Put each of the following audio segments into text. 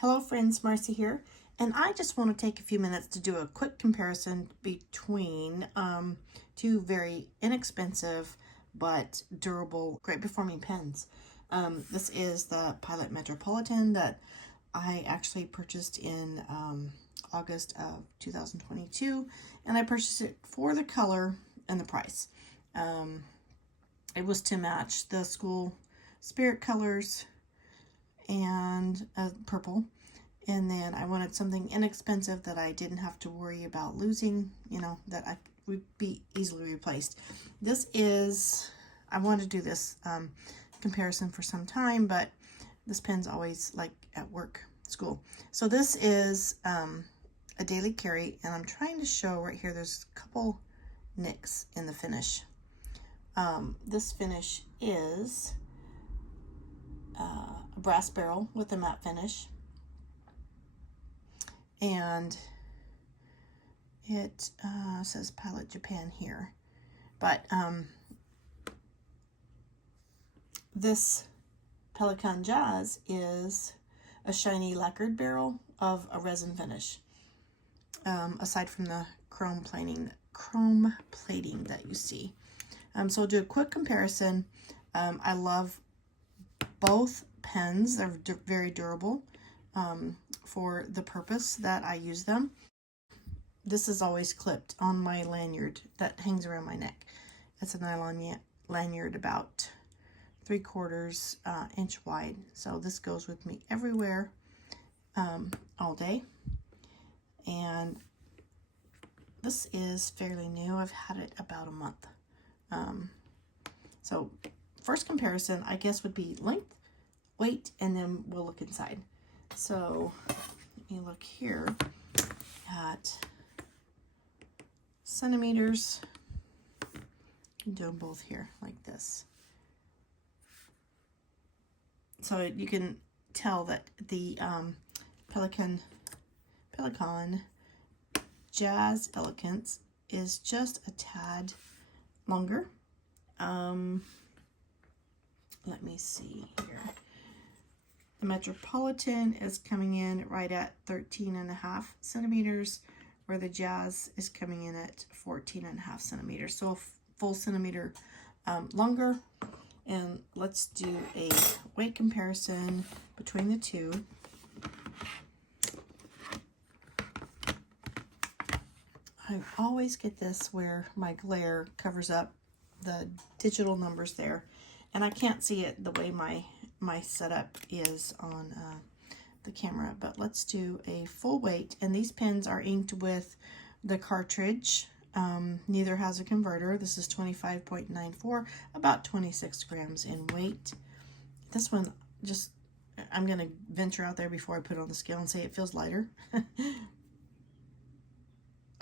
Hello friends, Marcy here, and I just want to take a few minutes to do a quick comparison between two very inexpensive but durable, great performing pens. This is the Pilot Metropolitan that I actually purchased in August of 2022, and I purchased it for the color and the price. It was to match the school spirit colors and purple, and then I wanted something inexpensive that I didn't have to worry about losing, that I would be easily replaced. This is, I wanted to do this comparison for some time, but this pen's always like at work, school. So this is a daily carry, and I'm trying to show right here, there's a couple nicks in the finish. This finish is a brass barrel with a matte finish, and it says Pilot Japan here, but this Pelikan Jazz is a shiny lacquered barrel of a resin finish, aside from the chrome plating that you see. So I'll do a quick comparison. I love both pens. They're very durable for the purpose that I use them. This is always clipped on my lanyard that hangs around my neck. It's a nylon lanyard about 3/4 inch wide. So this goes with me everywhere all day. And this is fairly new. I've had it about a month. So first comparison, I guess, would be length, weight, and then we'll look inside. So let me look here at centimeters. I'm doing both here like this. So you can tell that the Pelikan Jazz Elegance is just a tad longer. Let me see here. The Metropolitan is coming in right at 13.5 centimeters, where the Jazz is coming in at 14.5 centimeters. So a full centimeter longer. And let's do a weight comparison between the two. I always get this where my glare covers up the digital numbers there, and I can't see it the way my setup is on the camera. But let's do a full weight, and these pens are inked with the cartridge. Neither has a converter. This is 25.94, about 26 grams in weight. This one, just, I'm gonna venture out there before I put it on the scale and say it feels lighter.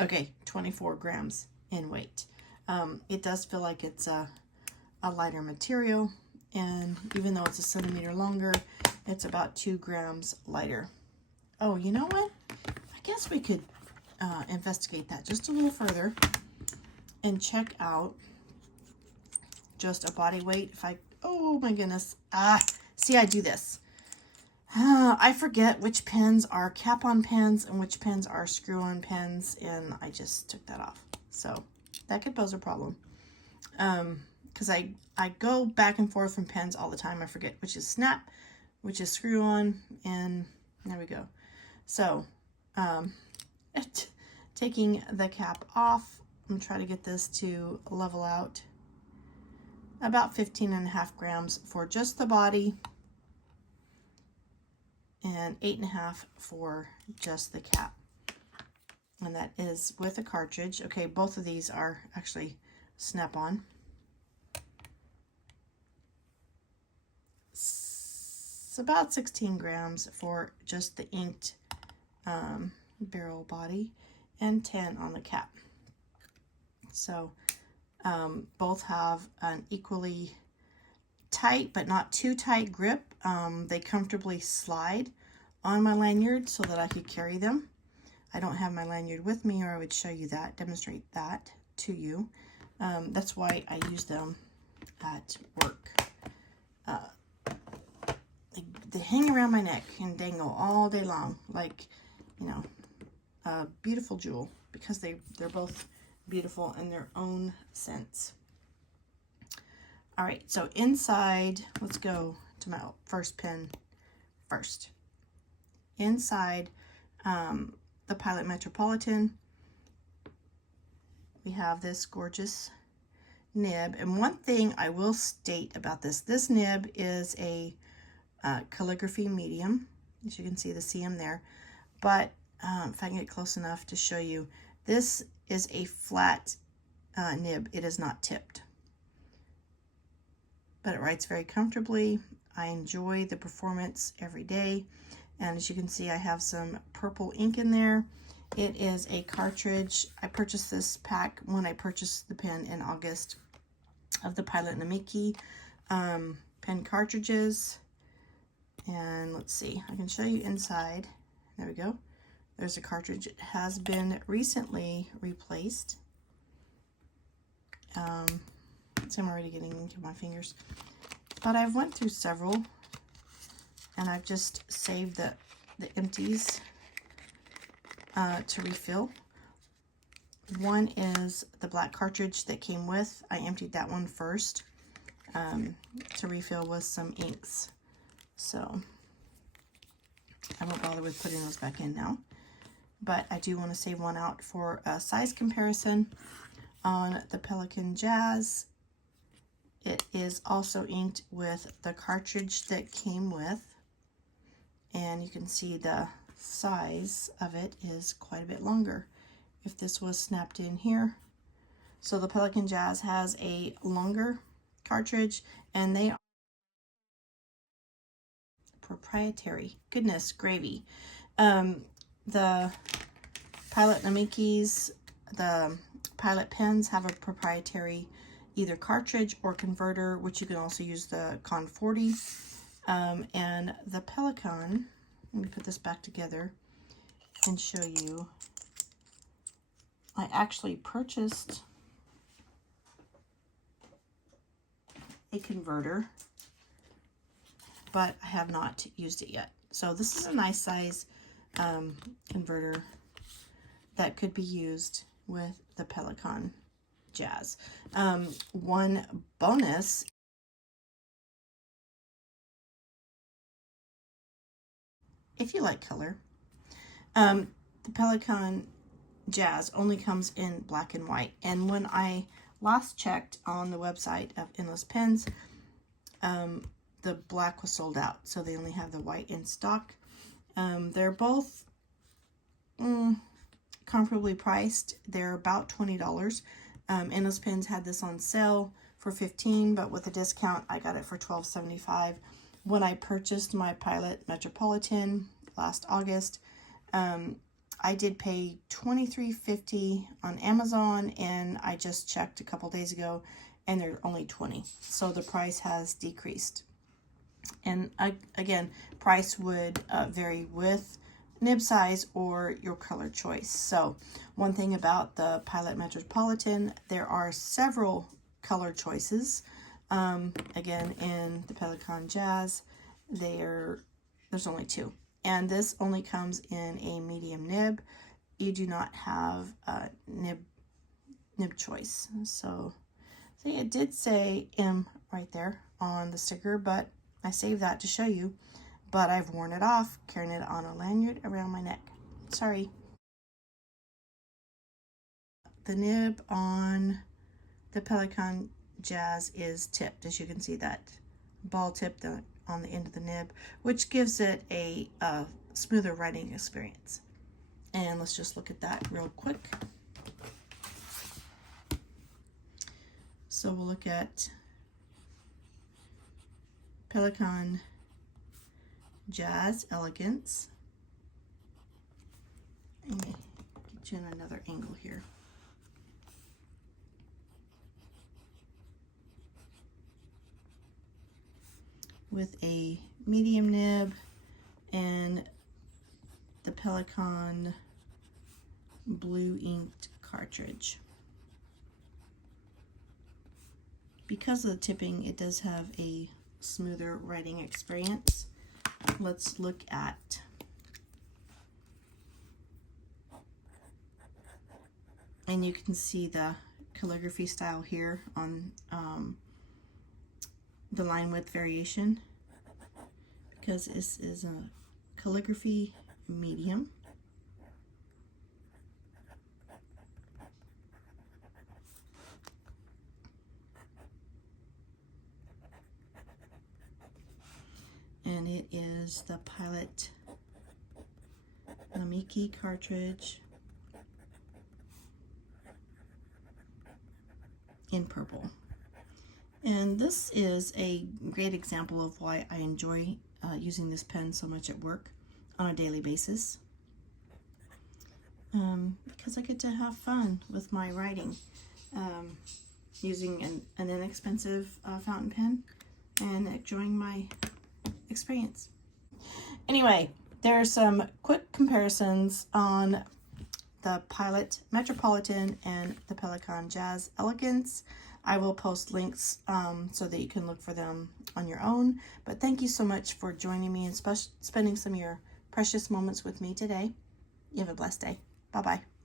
Okay, 24 grams in weight. It does feel like it's a lighter material, and even though it's a centimeter longer, it's about 2 grams lighter. Oh, you know what? I guess we could investigate that just a little further and check out just a body weight. Oh my goodness. See, I do this. I forget which pens are cap-on pens and which pens are screw-on pens, and I just took that off. So that could pose a problem. Because I go back and forth from pens all the time. I forget which is snap, which is screw-on, and there we go. So, taking the cap off, I'm going to try to get this to level out. About 15.5 grams for just the body, and 8.5 for just the cap. And that is with a cartridge. Okay, both of these are actually snap-on. It's about 16 grams for just the inked barrel body, and 10 on the cap. So both have an equally tight but not too tight grip. They comfortably slide on my lanyard so that I could carry them. I don't have my lanyard with me, or I would show you that, demonstrate that to you. That's why I use them at work. they hang around my neck and dangle all day long, like, you know, a beautiful jewel, because they're both beautiful in their own sense. All right, so inside, let's go to my first pen first. Inside the Pilot Metropolitan, we have this gorgeous nib. And one thing I will state about this nib is a calligraphy medium. As you can see the CM there. But if I can get close enough to show you, this is a flat nib. It is not tipped. But it writes very comfortably. I enjoy the performance every day. And as you can see, I have some purple ink in there. It is a cartridge. I purchased this pack when I purchased the pen in August of the Pilot Namiki pen cartridges. And let's see, I can show you inside. There we go. There's a cartridge. It has been recently replaced. So I'm already getting into my fingers. But I've went through several, and I've just saved the empties to refill. One is the black cartridge that came with. I emptied that one first to refill with some inks. So I won't bother with putting those back in now. But I do want to save one out for a size comparison on the Pelikan Jazz. It is also inked with the cartridge that came with. And you can see the size of it is quite a bit longer if this was snapped in here. So the Pelikan Jazz has a longer cartridge, and they are proprietary. Goodness gravy. The Pilot Namikis, the Pilot pens have a proprietary either cartridge or converter, which you can also use the Con 40. And the Pelikan, let me put this back together and show you. I actually purchased a converter, but I have not used it yet. So this is a nice size converter that could be used with the Pelikan Jazz. One bonus, if you like color, the Pelikan Jazz only comes in black and white. And when I last checked on the website of Endless Pens, the black was sold out, so they only have the white in stock. They're both comparably priced. They're about $20. Endless Pens had this on sale for $15, but with a discount I got it for $12.75. When I purchased my Pilot Metropolitan last August, I did pay $23.50 on Amazon, and I just checked a couple days ago and they're only $20. So the price has decreased. And again, price would vary with nib size or your color choice. So one thing about the Pilot Metropolitan, there are several color choices. Again, in the Pelikan Jazz, there's only two. And this only comes in a medium nib. You do not have a nib choice. So see, it did say M right there on the sticker, but I saved that to show you. But I've worn it off, carrying it on a lanyard around my neck. Sorry. The nib on the Pelikan Jazz is tipped, as you can see that ball tip on the end of the nib, which gives it a smoother writing experience. And let's just look at that real quick. So we'll look at Pelikan Jazz Elegance. Let me get you in another angle here. With a medium nib and the Pelikan blue inked cartridge. Because of the tipping, it does have a smoother writing experience. let's look at and you can see the calligraphy style here on the line width variation, because this is a calligraphy medium. And it is the Pilot Metropolitan cartridge in purple. And this is a great example of why I enjoy using this pen so much at work on a daily basis, because I get to have fun with my writing, using an inexpensive fountain pen and enjoying my experience. Anyway, there are some quick comparisons on the Pilot Metropolitan and the Pelikan Jazz Elegance. I will post links so that you can look for them on your own. But thank you so much for joining me and spending some of your precious moments with me today. You have a blessed day. Bye-bye.